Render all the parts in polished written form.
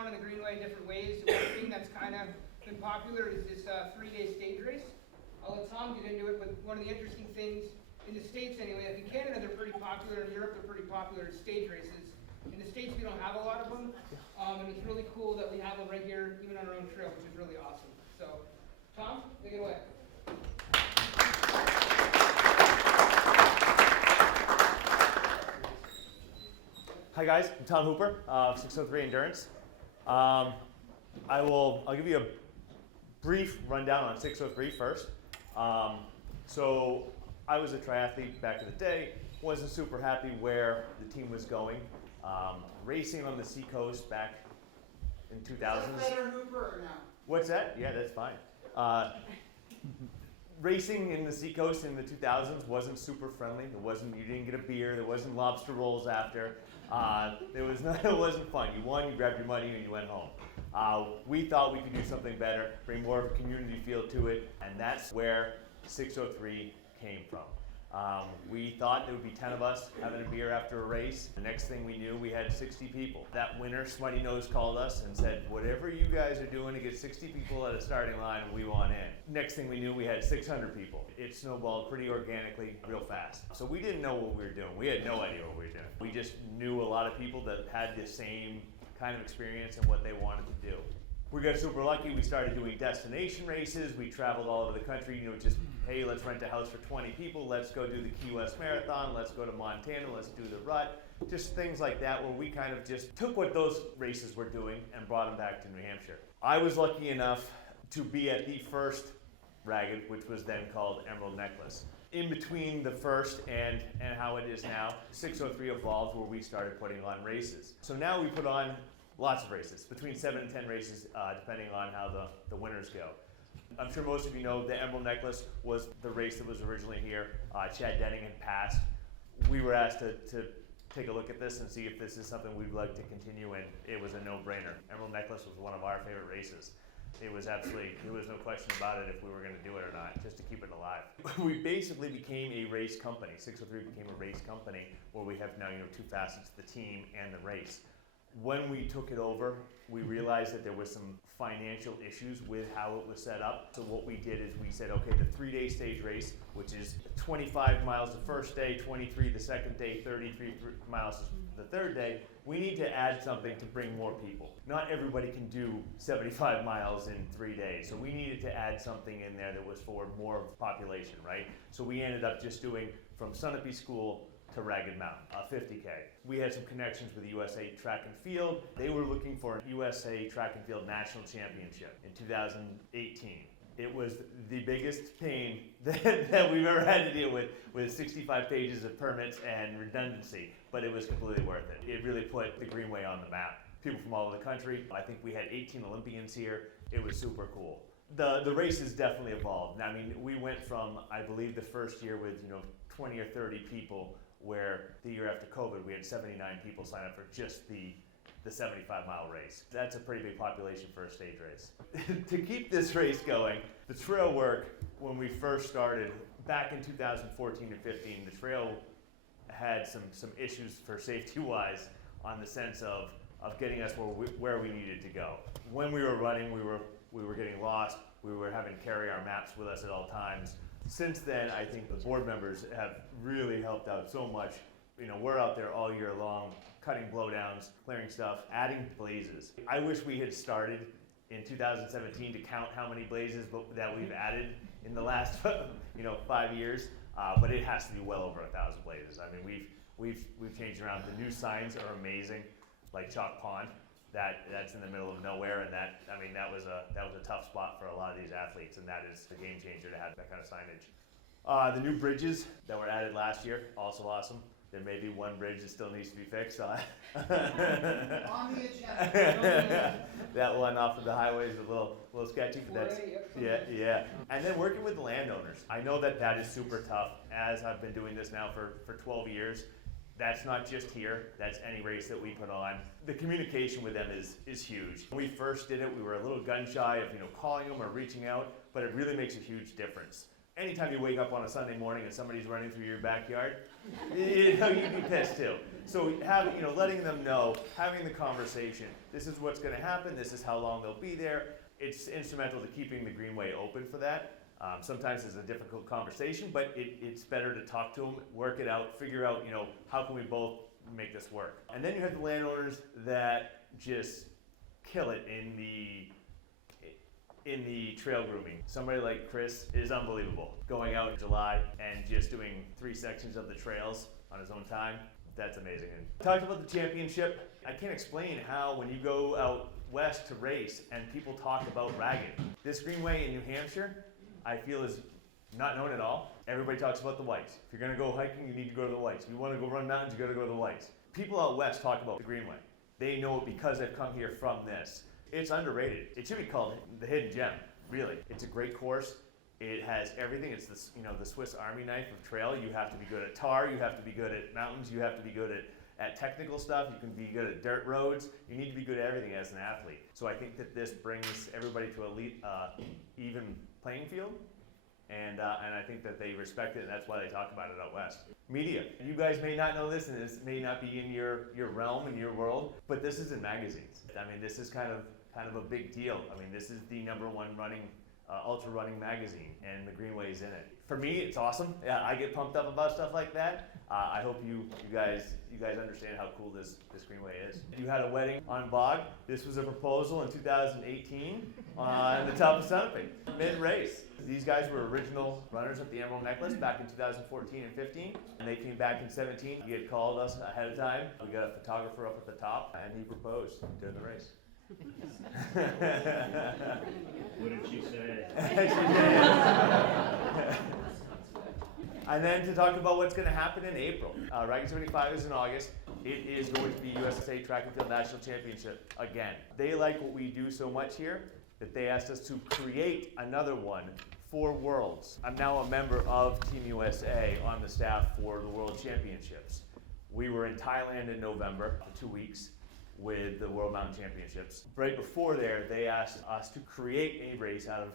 on in the Greenway in different ways. One thing that's kind of been popular is this 3-day stage race. I'll let Tom get into it, but one of the interesting things in the States anyway, like in Canada they're pretty popular, in Europe they're pretty popular, stage races. In the States we don't have a lot of them, and it's really cool that we have them right here, even on our own trail, which is really awesome. So, Tom, take it away. Hi guys, I'm Tom Hooper of SIX03Endurance. I'll give you a brief rundown on 603 first. So I was a triathlete back in the day, wasn't super happy where the team was going. Racing on the seacoast back in 2000s. Is that better, Hooper, or no? What's that? Yeah, that's fine. Racing in the seacoast in the 2000s wasn't super friendly. You didn't get a beer. There wasn't lobster rolls after. It wasn't fun. You won, you grabbed your money, and you went home. We thought we could do something better, bring more of a community feel to it, and that's where 603 came from. We thought there would be 10 of us having a beer after a race. The next thing we knew, we had 60 people. That winter, Smutty Nose called us and said, whatever you guys are doing to get 60 people at a starting line, we want in. Next thing we knew, we had 600 people. It snowballed pretty organically, real fast. So we didn't know what we were doing. We had no idea what we were doing. We just knew a lot of people that had the same kind of experience and what they wanted to do. We got super lucky. We started doing destination races. We traveled all over the country, just, hey, let's rent a house for 20 people. Let's go do the Key West Marathon. Let's go to Montana. Let's do the Rut. Just things like that where we kind of just took what those races were doing and brought them back to New Hampshire. I was lucky enough to be at the first Ragged, which was then called Emerald Necklace. In between the first and how it is now, 603 evolved where we started putting on races. So now we put on lots of races, between 7 and 10 races, depending on how the winners go. I'm sure most of you know the Emerald Necklace was the race that was originally here. Chad Denning had passed. We were asked to take a look at this and see if this is something we'd like to continue, and it was a no-brainer. Emerald Necklace was one of our favorite races. There was no question about it if we were going to do it or not, just to keep it alive. We basically became a race company. 603 became a race company where we have now two facets, the team and the race. When we took it over, we realized that there was some financial issues with how it was set up. So what we did is we said, okay, the 3-day stage race, which is 25 miles the first day, 23 the second day, 33 miles the third day, we need to add something to bring more people. Not everybody can do 75 miles in 3 days, so we needed to add something in there that was for more population, right? So we ended up just doing from Sunapee School to Ragged Mountain, 50K. We had some connections with the USA Track and Field. They were looking for a USA Track and Field National Championship in 2018. It was the biggest pain that we've ever had to deal with 65 pages of permits and redundancy, but it was completely worth it. It really put the Greenway on the map. People from all over the country. I think we had 18 Olympians here. It was super cool. The race has definitely evolved. I mean, we went from, I believe, the first year with 20 or 30 people, where the year after COVID, we had 79 people sign up for just the 75-mile race. That's a pretty big population for a stage race. To keep this race going, the trail work, when we first started, back in 2014 and 15, the trail had some issues for safety-wise on the sense of getting us where we needed to go. When we were running, we were getting lost. We were having to carry our maps with us at all times. Since then, I think the board members have really helped out so much. We're out there all year long, cutting blowdowns, clearing stuff, adding blazes. I wish we had started in 2017 to count how many blazes that we've added in the last 5 years, but it has to be well over 1,000 blazes. I mean, we've changed around. The new signs are amazing, like Chalk Pond. That's in the middle of nowhere, and that was a tough spot for a lot of these athletes, and that is a game changer to have that kind of signage. The new bridges that were added last year, also awesome. There may be one bridge that still needs to be fixed on. On the agenda. That one off of the highway is a little sketchy, but that's, yeah. And then working with the landowners. I know that is super tough, as I've been doing this now for 12 years. That's not just here, that's any race that we put on. The communication with them is huge. When we first did it, we were a little gun shy of calling them or reaching out, but it really makes a huge difference. anytime you wake up on a Sunday morning and somebody's running through your backyard, you'd be pissed too. So letting them know, having the conversation, this is what's going to happen, this is how long they'll be there. It's instrumental to keeping the Greenway open for that. Sometimes it's a difficult conversation, but it's better to talk to them, work it out, figure out, how can we both make this work. And then you have the landowners that just kill it in the trail grooming. Somebody like Chris is unbelievable. Going out in July and just doing 3 sections of the trails on his own time, that's amazing. And talked about the championship. I can't explain how when you go out west to race and people talk about ragging. This Greenway in New Hampshire, I feel is not known at all. Everybody talks about the whites. If you're gonna go hiking, you need to go to the whites. If you wanna go run mountains, you gotta go to the whites. People out west talk about the Greenway. They know it because they've come here from this. It's underrated. It should be called the hidden gem, really. It's a great course. It has everything. It's the Swiss Army knife of trail. You have to be good at tar, you have to be good at mountains, you have to be good at technical stuff, you can be good at dirt roads. You need to be good at everything as an athlete. So I think that this brings everybody to a even playing field. And I think that they respect it, and that's why they talk about it out west. Media. You guys may not know this, and this may not be in your realm, in your world, but this is in magazines. I mean, this is kind of a big deal. I mean, this is the #1 running, ultra running magazine, and the Greenway is in it. For me, it's awesome. Yeah, I get pumped up about stuff like that. I hope you guys understand how cool this Greenway is. You had a wedding on Bog. This was a proposal in 2018 on the top of Sunapee, mid-race. These guys were original runners at the Emerald Necklace back in 2014 and 15, and they came back in 17. He had called us ahead of time. We got a photographer up at the top, and he proposed during the race. What did she say? She did. And then to talk about what's going to happen in April. Ragging 75 is in August. It is going to be USA Track and Field National Championship again. They like what we do so much here that they asked us to create another one for Worlds. I'm now a member of Team USA on the staff for the World Championships. We were in Thailand in November for 2 weeks with the World Mountain Championships. Right before there, they asked us to create a race out of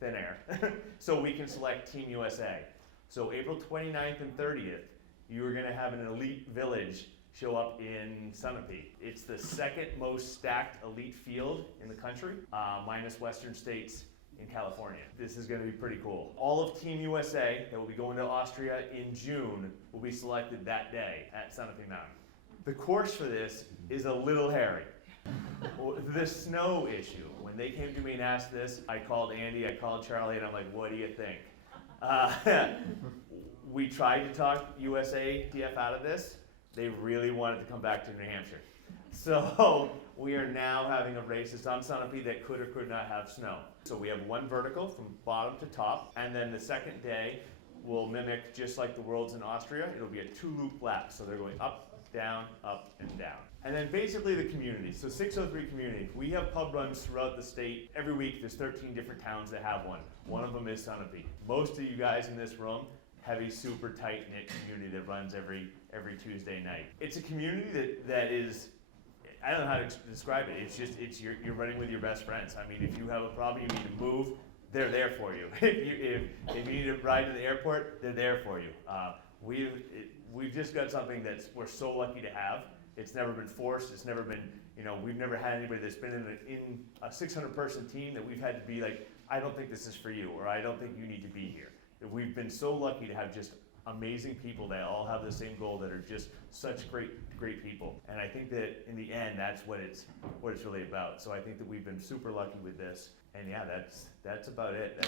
thin air so we can select Team USA. So April 29th and 30th, you are going to have an elite village show up in Sunapee. It's the second most stacked elite field in the country, minus Western States in California. This is going to be pretty cool. All of Team USA that will be going to Austria in June will be selected that day at Sunapee Mountain. The course for this is a little hairy. The snow issue, when they came to me and asked this, I called Andy, I called Charlie, and I'm like, what do you think? We tried to talk USATF out of this. They really wanted to come back to New Hampshire. So we are now having a race that's on Sunapee that could or could not have snow. So we have one vertical from bottom to top, and then the second day will mimic just like the Worlds in Austria. It'll be a 2-loop lap, so they're going up, down, and down. And then basically the community. So 603 community. We have pub runs throughout the state. Every week there's 13 different towns that have one. One of them is Sunapee. Most of you guys in this room have a super tight-knit community that runs every Tuesday night. It's a community that is, I don't know how to describe it. It's you're running with your best friends. I mean, if you have a problem, you need to move, they're there for you. If you need to ride to the airport, they're there for you. We've just got something that we're so lucky to have. It's never been forced. It's never been, we've never had anybody that's been in a 600-person team that we've had to be like, I don't think this is for you, or I don't think you need to be here. We've been so lucky to have just amazing people that all have the same goal, that are just such great people. And I think that in the end, that's what it's really about. So I think that we've been super lucky with this. And yeah, that's about it.